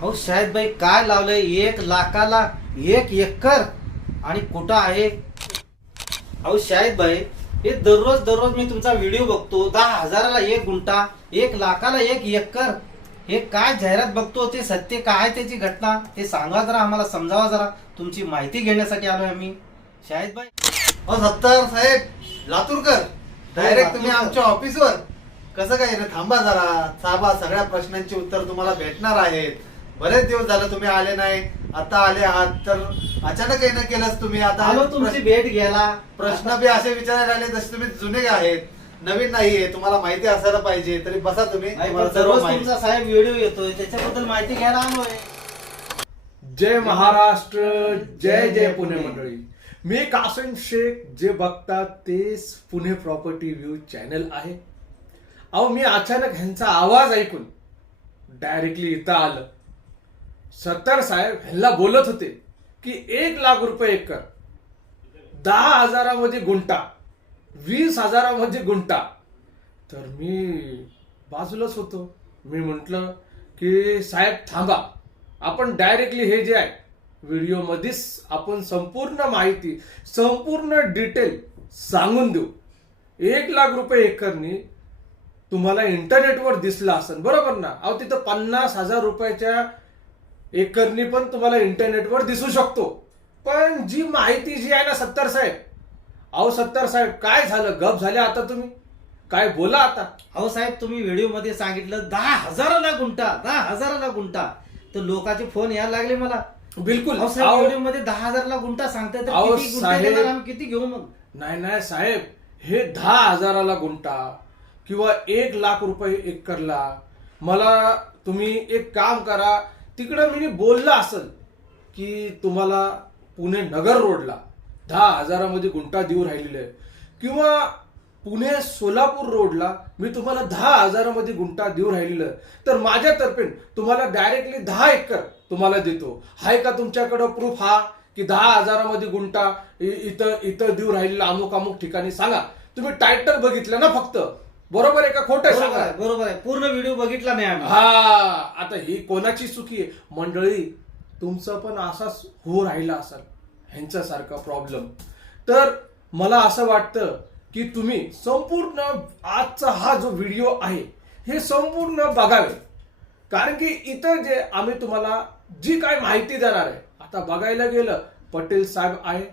अहो शाहिद भाई काय लावलंय? एक लाखाला एक एकर आणि कुठं आहे? अहो शाहिद भाई हे दररोज दररोज मी तुमचा व्हिडिओ बघतो. दहा हजाराला एक गुंठा एक लाखाला एक एकर. हे काय जाहिरात बघतो? ते सत्य काय त्याची घटना? ते सांगा जरा आम्हाला समजावा जरा. तुमची माहिती घेण्यासाठी आलोय आम्ही शाहिद भाई अहो सत्तार साहेब लातूरकर. डायरेक्ट तुम्ही लातूरकर. आमच्या ऑफिसवर कसं काय रे? थांबा जरा. साबा सगळ्या प्रश्नांची उत्तर तुम्हाला भेटणार आहेत. बरेच दिवस झालं तुम्ही आले नाही. आता आले आहात तर अचानक येणं केलंच तुम्ही. आता आलो तुमची भेट घ्यायला. प्रश्न बी असे विचारायला आले जसे तुम्ही जुने आहेत नवीन नाहीये तुम्हाला माहिती असायला पाहिजे तरी बसा तुम्ही नाही, तुम्हाला पण सर्व दररोज माहिती- तुमचा साहेब व्हिडिओ येतोय त्याच्याबद्दल माहिती घ्यायला आलोय. जय महाराष्ट्र जय जय पुणे मंडळी. मी कासिम शेख जे बघतात तेच पुणे प्रॉपर्टी व्ह्यू चॅनल आहे. अहो मी अचानक ह्यांचा आवाज ऐकून डायरेक्टली इथं आलं. सत्तार साहेब ह्यांना बोलत होते की एक लाख रुपये एकर दहा हजारामध्ये गुंटा वीस हजारामध्ये गुंटा तर मी बाजूलाच होतो. मी म्हटलं की साहेब थांबा आपण डायरेक्टली हे जे आहे व्हिडिओमध्येच आपण संपूर्ण माहिती संपूर्ण डिटेल सांगून देऊ. एक लाख रुपये एकरनी तुम्हाला इंटरनेटवर दिसलं असेल बरोबर ना? अहो तिथं पन्नास हजार रुपयाच्या एकरनी पण तुम्हाला इंटरनेटवर दिसू शकतो. पण जी माहिती जी आहे ना सत्तर साहेब अहो सत्तर साहेब काय झालं? गप झाले आता तुम्ही. काय बोला आता. अहो साहेब तुम्ही व्हिडिओमध्ये सांगितलं दहा हजाराला गुंठा दहा हजाराला गुंठा. तर लोकांचे फोन यायला लागले मला. बिलकुल. अहो साहेब अहो, व्हिडिओमध्ये दहा हजारला सांगताय तर अहो, किती गुंठा साहेब. घेणार आम्ही? किती घेऊ मग? नाही नाही साहेब हे दहा हजाराला गुंठा किंवा एक लाख रुपये एकरला मला तुम्ही एक काम करा तिकडं मी बोललं असेल की तुम्हाला पुणे नगर रोडला दहा हजारामध्ये गुंठा देऊ राहिलेले आहे. किंवा पुणे सोलापूर रोडला मी तुम्हाला दहा हजारामध्ये गुंठा देऊ राहिलेलं तर माझ्यातर्फे तुम्हाला डायरेक्टली दहा एकर तुम्हाला देतो. हाय का तुमच्याकडं प्रूफ हा की दहा हजारामध्ये गुंठा इथं इथं देऊ राहिलेला अमुक अमुक ठिकाणी सांगा. तुम्ही टायटल बघितलं ना फक्त? बरोबर आहे का? खोटं? बरोबर सांगा आहे बरोबर आहे. पूर्ण व्हिडिओ बघितला नाही आम्ही. हा आता ही कोणाची चुकी आहे? मंडळी तुमचं पण असाच हो राहिला असाल. ह्यांच्यासारखा प्रॉब्लेम तर मला असं वाटतं की तुम्ही संपूर्ण आजचा हा जो व्हिडिओ आहे हे संपूर्ण बघावे. कारण की इथं जे आम्ही तुम्हाला जी काय माहिती देणार आहे आता बघायला गेलं पटेल साहेब आहे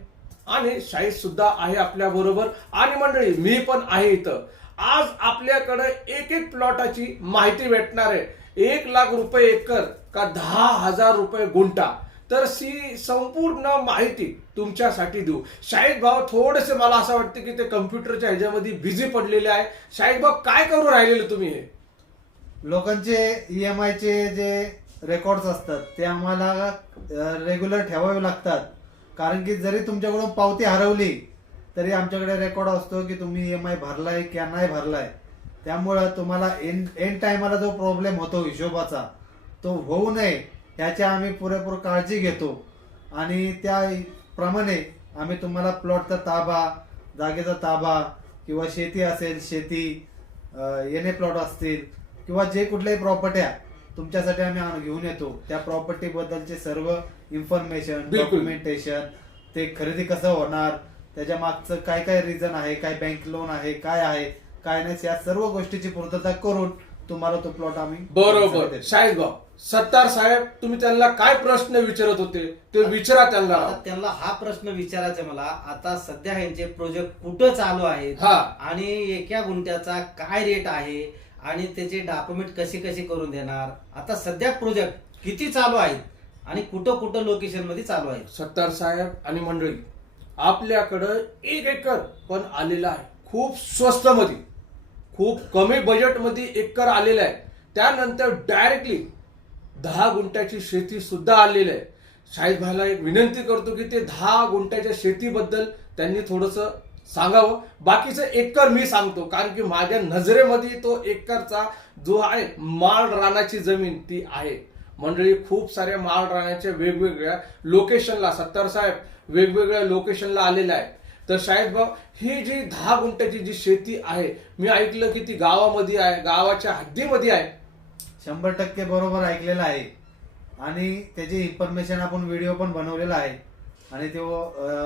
आणि शाहीद सुद्धा आहे आपल्या बरोबर. आणि मंडळी मी पण आहे इथं. आज आपल्याकडे एक एक प्लॉटाची माहिती भेटणार आहे. एक लाख रुपये एकर का दहा हजार रुपये गुंठा? तर सी संपूर्ण माहिती तुमच्यासाठी देऊ. शाहीद भाऊ थोडेसे मला असं वाटतं की ते कम्प्युटरच्या ह्याच्यामध्ये बिझी पडलेले आहे. शाहीद भाऊ काय करू राहिलेले तुम्ही हे? लोकांचे ई एम आयचे जे रेकॉर्ड्स असतात ते आम्हाला रेग्युलर ठेवावे लागतात. कारण की जरी तुमच्याकडून पावती हरवली तरी आमच्याकडे रेकॉर्ड असतो की तुम्ही ई एम आय भरलाय किंवा नाही भरलाय. त्यामुळं तुम्हाला एन एन टायमाला जो प्रॉब्लेम होतो हिशोबाचा तो होऊ नये याची आम्ही पुरेपूर काळजी घेतो. आणि त्याप्रमाणे आम्ही तुम्हाला प्लॉटचा ताबा जागेचा ताबा किंवा शेती असेल शेती येणे प्लॉट असतील किंवा जे कुठल्याही प्रॉपर्ट्या तुमच्यासाठी आम्ही घेऊन येतो. त्या प्रॉपर्टी बद्दलचे सर्व इन्फॉर्मेशन. डॉक्युमेंटेशन ते खरेदी कसं होणार त्याच्या मागचं काय काय रिझन आहे काय बँक लोन आहे काय आहे काय नाही या सर्व गोष्टीची पूर्तता करून तुम्हाला तो प्लॉट आम्ही बरोबर. शाहीद भाऊ सत्तार साहेब तुम्ही त्यांना काय प्रश्न विचारत होते ते विचारा त्यांना. आता त्यांना हा प्रश्न विचारायचा आहे मला. आता सध्या यांचे प्रोजेक्ट कुठं चालू आहेत हा. आणि एका गुंठ्याचा काय रेट आहे आणि त्याचे डॉक्युमेंट कसे कसे करून देणार? आता सध्या प्रोजेक्ट किती चालू आहेत आणि कुठं कुठं लोकेशनमध्ये चालू आहेत? सत्तार साहेब आणि मंडळी आपल्याकडं एक एकर पण आलेला आहे. खूप स्वस्त मध्ये खूप कमी बजेटमध्ये एकर आलेला आहे. त्यानंतर डायरेक्टली दहा गुंठ्याची शेती सुद्धा आलेली आहे. शाहीद भाईला एक विनंती करतो की ते दहा गुंठ्याच्या शेतीबद्दल त्यांनी थोडंसं सांगावं. बाकीचं एकर मी सांगतो कारण की माझ्या नजरेमध्ये तो एकरचा जो आहे माळ रानाची जमीन ती आहे. मंडळी खूप साऱ्या माळ राहण्याच्या वेगवेगळ्या लोकेशनला सत्तार साहेब वेगवेगळ्या लोकेशनला आलेल्या आहे तर शाहिद भाऊ ही जी दहा गुंठ्याची जी शेती आहे मी ऐकलं की ती गावामध्ये आहे गावाच्या हद्दीमध्ये आहे. शंभर टक्के बरोबर ऐकलेलं आहे. आणि त्याची इन्फॉर्मेशन आपण व्हिडिओ पण बनवलेला आहे. आणि तो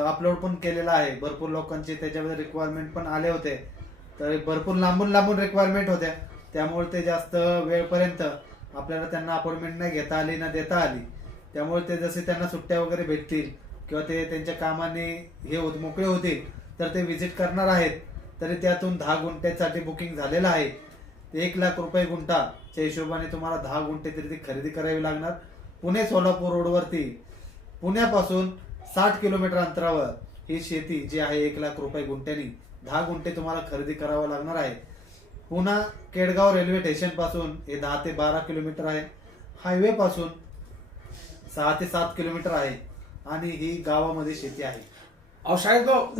अपलोड पण केलेला आहे. भरपूर लोकांचे त्याच्यामध्ये रिक्वायरमेंट पण आले होते. तर भरपूर लांबून लांबून रिक्वायरमेंट होत्या. त्यामुळे ते जास्त वेळपर्यंत आपल्याला त्यांना अपॉइंटमेंट नाही घेता आली ना देता आली. त्यामुळे ते जसे त्यांना सुट्ट्या वगैरे भेटतील किंवा ते त्यांच्या कामाने हे होत मोकळे होतील तर ते व्हिजिट करणार आहेत. तरी त्यातून दहा गुंठ्यासाठी बुकिंग झालेलं आहे. एक लाख रुपये गुंठाच्या हिशोबाने तुम्हाला दहा गुंठे तरी ती खरेदी करावी लागणार. पुणे सोलापूर रोडवरती पुण्यापासून साठ किलोमीटर अंतरावर ही शेती जी आहे एक लाख रुपये गुंठ्यानी दहा गुंठे तुम्हाला खरेदी करावं लागणार आहे. पुन्हा केडगाव रेल्वे स्टेशनपासून हे दहा ते बारा किलोमीटर आहे. हायवे पासून सहा ते सात किलोमीटर आहे आणि ही गावामध्ये शेती आहे. अहो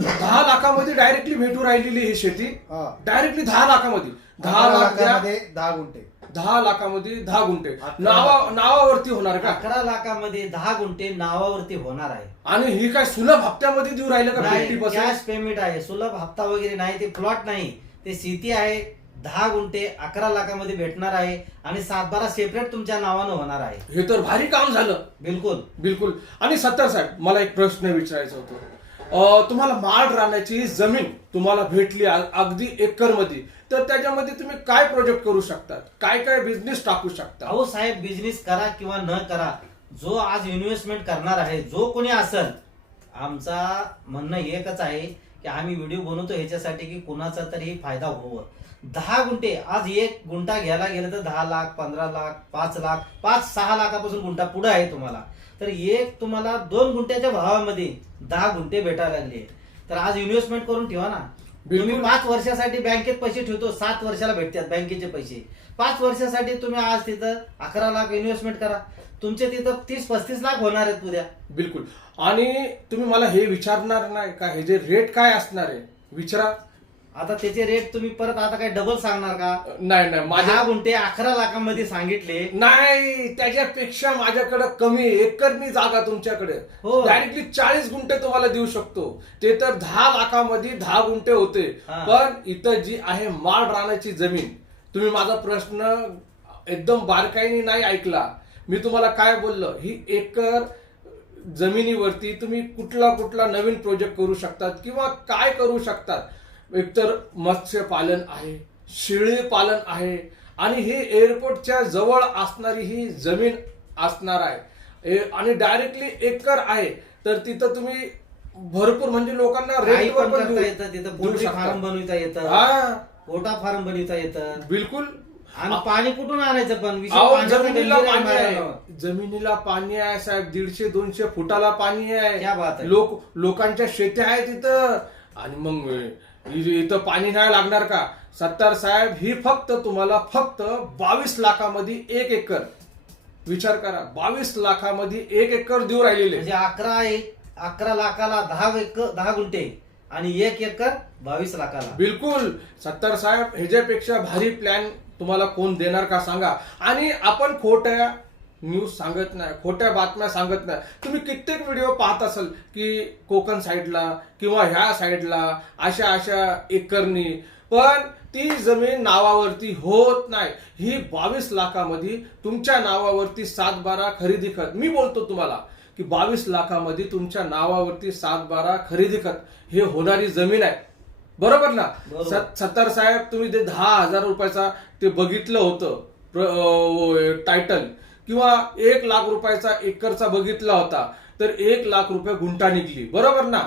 दहा लाखामध्ये डायरेक्टली भेटू राहिलेली ही शेती. हा. डायरेक्टली दहा लाखामध्ये. दहा अकरा लाख द्या लाखामध्ये दहा गुंठे. दहा लाखामध्ये दहा गुंठे. अकरा नावा नावावरती होणार का? अकरा लाखामध्ये दहा गुंठे नावावरती होणार आहे. आणि ही काय सुलभ हप्त्यामध्ये देऊ राहिलं का नाही कॅश पेमेंट आहे. सुलभ हप्ता वगैरे नाही ते प्लॉट नाही. ते शेती आहे. दहा गुंठे अकरा लाखामध्ये भेटणार आहे आणि सातबारा सेपरेट तुमच्या नावानं होणार आहे. हे तर भारी काम झालं. बिलकुल. बिलकुल. आणि सत्तर साहेब मला एक प्रश्न विचारायचा होतो. तुम्हाला माड राहण्याची जमीन तुम्हाला भेटली अगदी एकरमध्ये तर त्याच्यामध्ये तुम्ही काय प्रोजेक्ट करू शकतात? काय काय बिझनेस टाकू शकता? अहो साहेब बिझनेस करा किंवा न करा जो आज इन्व्हेस्टमेंट करणार आहे जो कोणी असल आमचा म्हणणं एकच आहे की आम्ही व्हिडिओ बनवतो ह्याच्यासाठी की कुणाचा तरी फायदा व्हावं दहा गुंठे. आज एक गुंठा घ्यायला गेलं तर दहा लाख पंधरा लाख पाच लाख पाच सहा लाखापासून गुंठा पुढे आहे तुम्हाला. तर एक तुम्हाला दोन गुंठ्याच्या भावामध्ये दहा गुंठे भेटायला लागले. तर आज इन्व्हेस्टमेंट करून ठेवा ना. तुम्ही पाच वर्षासाठी बँकेत पैसे ठेवतो सात वर्षाला भेटतात बँकेचे पैसे. पाच वर्षासाठी तुम्ही आज तिथं अकरा लाख इन्व्हेस्टमेंट करा. तुमचे तिथं तीस पस्तीस लाख होणार आहेत उद्या. बिलकुल. आणि तुम्ही मला हे विचारणार नाही का? हे जे रेट काय असणार आहे? विचारा. आता त्याचे रेट तुम्ही परत आता काय डबल सांगणार का? नाही नाही माझ्या दहा गुंठे अकरा लाखांमध्ये सांगितले. नाही त्याच्यापेक्षा माझ्याकडे कमी आहे. एकरनी जागा तुमच्याकडे. हो. डायरेक्टली चाळीस गुंठे तुम्हाला देऊ शकतो. ते तर दहा लाखामध्ये दहा गुंठे होते. हा. पण इथं जी आहे माळ रानाची जमीन तुम्ही माझा प्रश्न एकदम बारकाईने नाही ऐकला. मी तुम्हाला काय बोललो? ही एकर जमिनीवरती तुम्ही कुठला कुठला नवीन प्रोजेक्ट करू शकतात किंवा काय करू शकतात? एकतर मत्स्य पालन आहे शेळी पालन आहे आणि हे एअरपोर्टच्या जवळ असणारी ही जमीन असणार आहे. आणि डायरेक्टली एकर आहे तर तिथं तुम्ही भरपूर म्हणजे लोकांना रेंटवर पण येतं तिथं पोल्ट्री. फार्म बनवता येतं. हा. पोटा फार्म बनवता येतं. बिलकुल. आणि पाणी कुठून आणायचं पण? जमिनीला आहे पाणी. आहे. जमिनीला पाणी आहे साहेब. दीडशे दोनशे फुटाला पाणी आहे. आहे. लोक लोकांच्या शेत्या आहेत तिथं. आणि मग इथं पाणी नाही लागणार का? सत्तार साहेब ही फक्त तुम्हाला फक्त बावीस लाखामध्ये एक एकर. विचार करा बावीस लाखामध्ये एक एकर देऊ राहिलेले. म्हणजे अकरा एक अकरा लाखाला दहा एकर दहा गुंठे. आणि एक एकर बावीस लाखाला. बिलकुल. सत्तार साहेब ह्याच्यापेक्षा भारी प्लॅन तुम्हाला कोण देणार का सांगा. आणि आपण खोट्या न्यूज सांगत नाही खोट्या बातम्या सांगत नाही. तुम्ही कित्येक व्हिडिओ पाहत असाल की कोकण साईडला किंवा ह्या साईडला अशा अशा एकरनी पण ती जमीन नावावरती होत नाही. ही बावीस लाखामध्ये तुमच्या नावावरती सात बारा खरेदी खत मी बोलतो तुम्हाला की बावीस लाखामध्ये तुमच्या नावावरती सात बारा खरेदी खत हे होणारी जमीन आहे. बरोबर ना? सत्तार साहेब तुम्ही ते दहा हजार रुपयाचा ते बघितलं होतं. टायटल. किंवा एक लाख रुपयाचा एकरचा बघितला होता तर एक लाख रुपये गुंठा निघली. बरोबर ना.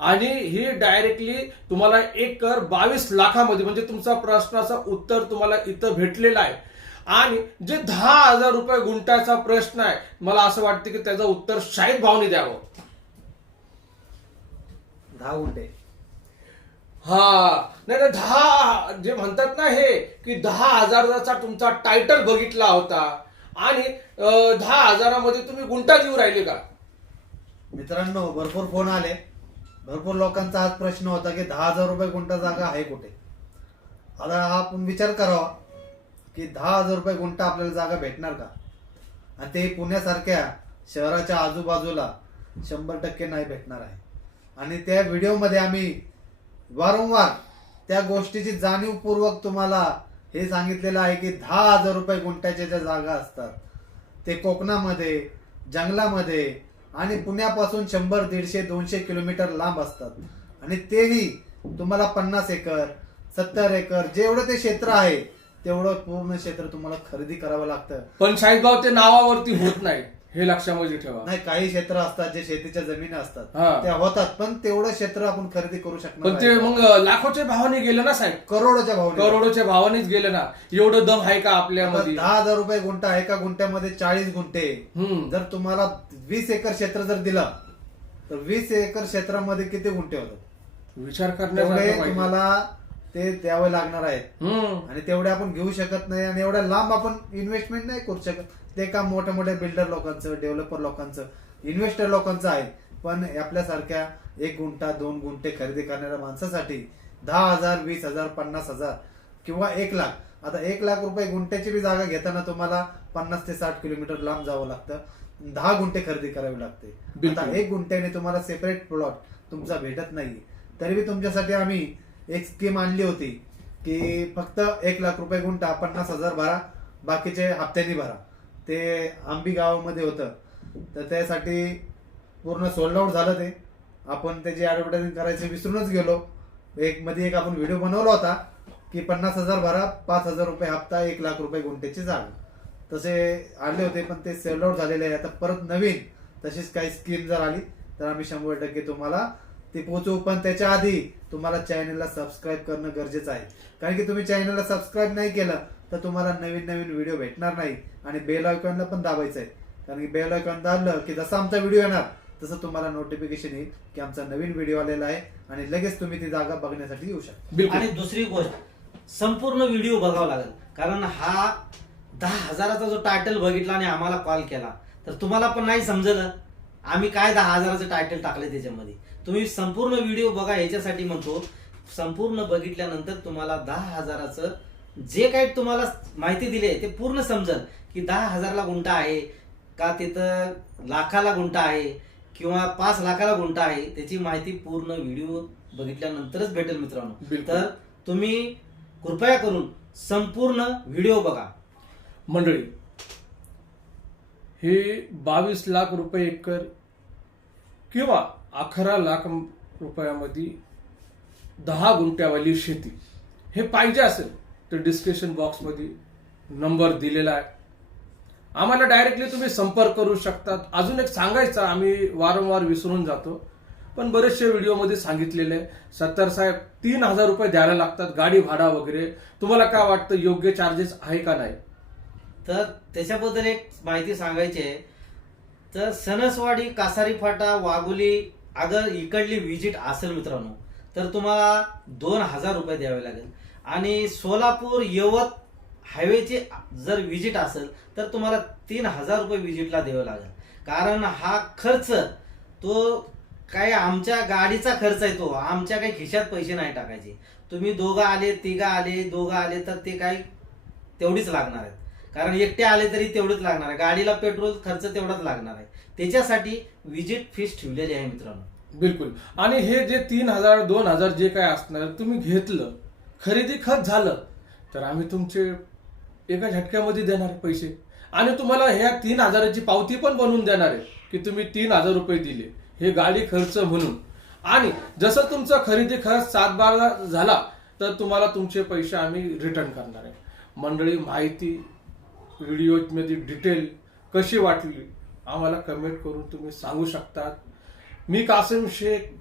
आणि ही डायरेक्टली तुम्हाला एकर बावीस लाखामध्ये म्हणजे तुमचा प्रश्नाचं उत्तर तुम्हाला इथं भेटलेलं आहे. आणि जे दहा हजार रुपये गुंठ्याचा प्रश्न आहे मला असं वाटतं की त्याचं उत्तर शाहीद भावनी द्यावं. दहा गुंठे. हा. नाही नाही दहा जे म्हणतात ना हे की दहा हजाराचा तुमचा टायटल बघितला होता आणि दहा हजारामध्ये तुम्ही गुंठा घेऊ राहिले का? मित्रांनो भरपूर फोन आले. भरपूर लोकांचा आज प्रश्न होता की दहा हजार रुपये गुंठा जागा आहे कुठे? आता हा आपण विचार करावा की दहा हजार रुपये गुंठा आपल्याला जागा भेटणार का? आणि ते पुण्यासारख्या शहराच्या आजूबाजूला शंभर टक्के नाही भेटणार आहे. आणि त्या व्हिडिओमध्ये आम्ही वारंवार त्या गोष्टीची जाणीवपूर्वक तुम्हाला हे सांगितलेलं आहे की दहा हजार रुपये गुंठ्याच्या ज्या जागा असतात ते कोकणामध्ये जंगलामध्ये आणि पुण्यापासून शंभर दीडशे दोनशे किलोमीटर लांब असतात. आणि तेही तुम्हाला पन्नास एकर सत्तर एकर जेवढं ते क्षेत्र आहे तेवढं पूर्ण क्षेत्र तुम्हाला खरेदी करावं लागतं. पण शाहीदभाव ते नावावरती होत नाही. हे लक्षामध्ये ठेवा. नाही काही क्षेत्र असतात जे शेतीच्या जमिनी असतात. हा. त्या होतात पण तेवढं क्षेत्र आपण खरेदी करू शकणार पण ते नाही. मग लाखोच्या भावाने गेलं ना साहेब? करोडोच्या भाव करोडोच्या भावानेच गेलं ना. एवढं दम आहे का आपल्यामध्ये? दहा हजार रुपये गुंठा एका गुंठ्यामध्ये? चाळीस गुंठे. हम्म. जर तुम्हाला वीस एकर क्षेत्र जर दिलं तर वीस एकर क्षेत्रामध्ये किती गुंठे होतात? विचार तेवढे करण्यासारखं पाहिजे. तुम्हाला ते द्यावे लागणार आहेत हम्म. आणि तेवढे आपण घेऊ शकत नाही आणि एवढ्या लांब आपण इन्व्हेस्टमेंट नाही करू शकत. ते काम मोठ्या मोठ्या बिल्डर लोकांचं डेव्हलपर लोकांचं इन्व्हेस्टर लोकांचं आहे. पण आपल्यासारख्या एक गुंठा दोन गुंठे खरेदी करणाऱ्या माणसासाठी दहा हजार वीस हजार पन्नास हजार किंवा एक लाख. आता एक लाख रुपये गुंठ्याची बी जागा घेताना तुम्हाला पन्नास ते साठ किलोमीटर लांब जावं लागतं. दहा गुंठे खरेदी करावी लागते. बिलकुल. आता एक गुंठ्याने तुम्हाला सेपरेट प्लॉट तुमचा भेटत नाही तरी बी तुमच्यासाठी आम्ही एक स्कीम आणली होती की फक्त एक लाख रुपये गुंठा पन्नास हजार भरा बाकीचे हप्त्यांनी भरा. ते आंबी गावामध्ये होतं. तर त्यासाठी पूर्ण सोल्ड आउट झालं ते. आपण त्याची ऍडव्हर्टायझिंग करायची विसरूनच गेलो. एक मध्ये एक आपण व्हिडिओ बनवला होता की पन्नास हजार भरा पाच हजार रुपये हप्ता एक लाख रुपये गुंठ्याची जागा. तसे आले होते पण ते सेल आउट झालेले आहे. आता परत नवीन तशीच काही स्कीम जर आली तर आम्ही शंभर टक्के तुम्हाला ती पोहोचवू पण त्याच्या आधी तुम्हाला चॅनलला सबस्क्राईब करणं गरजेचं आहे. कारण की तुम्ही चॅनलला सबस्क्राईब नाही केलं तर तुम्हाला नवीन नवीन व्हिडिओ भेटणार नाही. आणि बेल आयकॉनला पण दाबायचं आहे. कारण की बेल आयकॉन दाबलं की जसा आमचा व्हिडिओ येणार तसं तुम्हाला नोटिफिकेशन येईल की आमचा नवीन व्हिडिओ आलेला आहे. आणि लगेच तुम्ही ती जागा बघण्यासाठी येऊ शकता. आणि दुसरी गोष्ट संपूर्ण व्हिडिओ बघावा लागेल. कारण हा दहा हजाराचा जो टायटल बघितला आणि आम्हाला कॉल केला तर तुम्हाला पण नाही समजलं आम्ही काय दहा हजाराचं टायटल टाकलं त्याच्यामध्ये. तुम्ही संपूर्ण व्हिडिओ बघा याच्यासाठी म्हणतो संपूर्ण बघितल्यानंतर तुम्हाला दहा हजाराचं जे काही तुम्हाला माहिती दिली आहे ते पूर्ण समजल की दहा हजारला गुंठा आहे का तिथं लाखाला गुंठा आहे किंवा पाच लाखाला गुंठा आहे त्याची माहिती पूर्ण व्हिडिओ बघितल्यानंतरच भेटेल मित्रांनो. तर तुम्ही कृपया करून संपूर्ण व्हिडिओ बघा मंडळी हे बावीस लाख रुपये एकर किंवा अकरा लाख रुपयामध्ये दहा गुंठ्यावाली शेती. हे पाहिजे असेल तर डिस्क्रिप्शन बॉक्समध्ये नंबर दिलेला आहे. आम्हाला डायरेक्टली तुम्ही संपर्क करू शकतात. अजून एक सांगायचं आम्ही वारंवार विसरून जातो. पण बरेचसे व्हिडिओमध्ये सांगितलेले आहे सत्तर साहेब तीन हजार रुपये द्यायला लागतात गाडी भाडा वगैरे. तुम्हाला काय वाटतं योग्य चार्जेस आहे का नाही? तर त्याच्याबद्दल एक माहिती सांगायची आहे. तर सणसवाडी कासारी फाटा वाघोली अगर इकडली व्हिजिट असेल मित्रांनो तर तुम्हाला दोन हजार रुपये द्यावे लागेल. आणि सोलापूर यवत हायवेची जर व्हिजिट असेल तर तुम्हाला तीन हजार रुपये व्हिजिटला द्यावं लागेल. कारण हा खर्च तो काय आमच्या गाडीचा खर्च आहे तो. आमच्या काही खिशात पैसे नाही टाकायचे. तुम्ही दोघं आले तिघं आले दोघं आले तर ते काही तेवढीच लागणार आहेत. कारण एकटे आले तरी तेवढंच लागणार आहे. गाडीला पेट्रोल खर्च तेवढाच लागणार आहे. त्याच्यासाठी विजिट फीस ठेवलेली आहे मित्रांनो. बिलकुल. आणि हे जे तीन हजार दोन हजार जे काय असणार तुम्ही घेतलं खरेदी खत झालं तर आम्ही तुमचे एका झटक्यामध्ये देणार पैसे. आणि तुम्हाला ह्या तीन हजाराची पावती पण बनवून देणार आहे की तुम्ही तीन हजार रुपये दिले. हे गाडी खर्च म्हणून. आणि जसं तुमचा खरेदी खर्च सात बारा झाला तर तुम्हाला तुमचे पैसे आम्ही रिटर्न करणार आहे. मंडळी माहिती व्हिडिओमध्ये डिटेल कशी वाटली आम्हाला कमेंट करून तुम्ही सांगू शकतात. मी कासिम शेख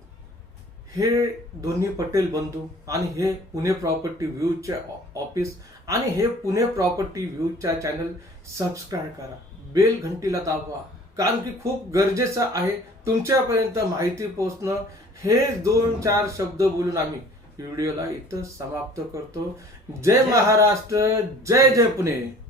हे दोन्ही पटेल बंधू आणि हे पुणे प्रॉपर्टी व्ह्यूचे ऑफिस आणि हे पुणे प्रॉपर्टी व्ह्यूच्या चॅनल सबस्क्राईब करा. बेल घंटीला दाबवा कारण की खूप गरजेचं आहे तुमच्यापर्यंत माहिती पोहोचणं. हे दोन चार शब्द बोलून आम्ही व्हिडिओला इथं समाप्त करतो. जय. महाराष्ट्र जय जय पुणे.